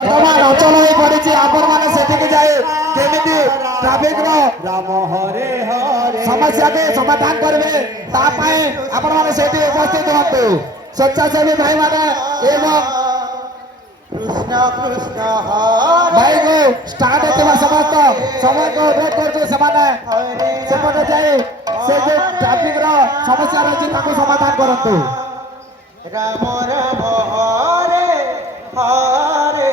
ବର୍ତ୍ତମାନ ଅଚଳ ହୋଇ ପଡିଛି। ଆପଣମାନେ ସେଠିକି ଯାଇ କେମିତି ଟ୍ରାଫିକର ସମସ୍ୟାକୁ ସମାଧାନ କରିବେ ତା ପାଇଁ ଆପଣମାନେ ସେଠି ଉପସ୍ଥିତ ହୁଅନ୍ତୁ। ସ୍ୱେଚ୍ଛାସେବୀ ଭାଇମାନେ ଏବଂ ଭାଇକୁ ଷ୍ଟାଣ୍ଡରେ ଥିବା ସମସ୍ତ ସମୟକୁ ଅନୁରୋଧ କରୁଛୁ ସେମାନେ ସେପଟେ ଯାଇ ସେ ଯୋଉ ଟ୍ରାଫିକର ସମସ୍ୟା ରହିଛି ତାକୁ ସମାଧାନ କରନ୍ତୁ। ରାମ ରାମ ହରେ ହରେ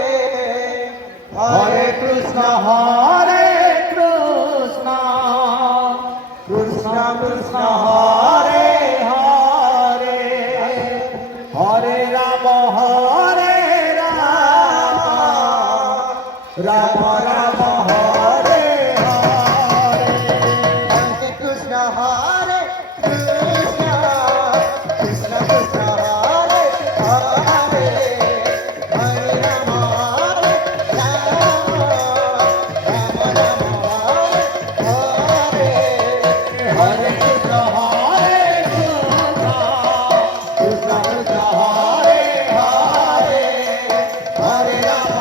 ହରେ କୃଷ୍ଣ କୃଷ୍ଣ କୃଷ୍ଣ ହରେ ହରେ ହରେ ରାମ ରାମ ରାମ ହରେ ହରେ हरे कृष्ण हरे कृष्ण कृष्ण कृष्ण हरे हरे हरे राम राम राम राम हरे हरे कृष्ण हरे कृष्ण कृष्ण कृष्ण हरे हरे हरे राम राम राम हरे हरे हरे कृष्ण कृष्ण कृष्ण हरे हरे हरे राम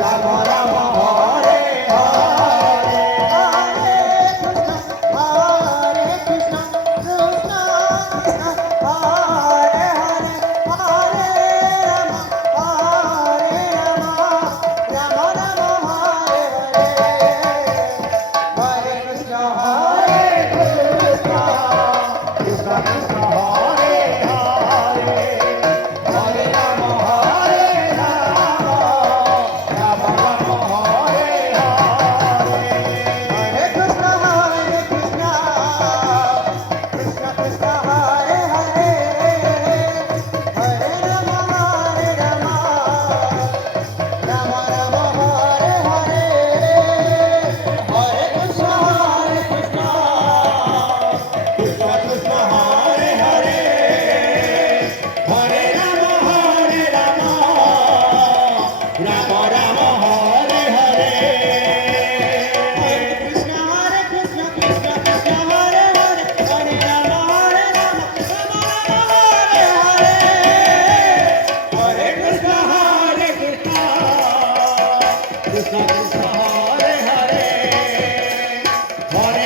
राम राम हरे हरे हरे कृष्ण कृष्ण कृष्ण कृष्ण हरे हरे हरे राम राम राम हरे हरे हरे कृष्ण कृष्ण कृष्ण हरे हरे हरे राम राम राम हरे हरे हरे कृष्ण कृष्ण कृष्ण कृष्ण हरे हरे हरे राम राम राम हरे हरे हरे कृष्ण कृष्ण कृष्ण कृष्ण हरे हरे हरे राम राम राम हरे हरे हरे कृष्ण कृष्ण कृष्ण हरे हरे हरे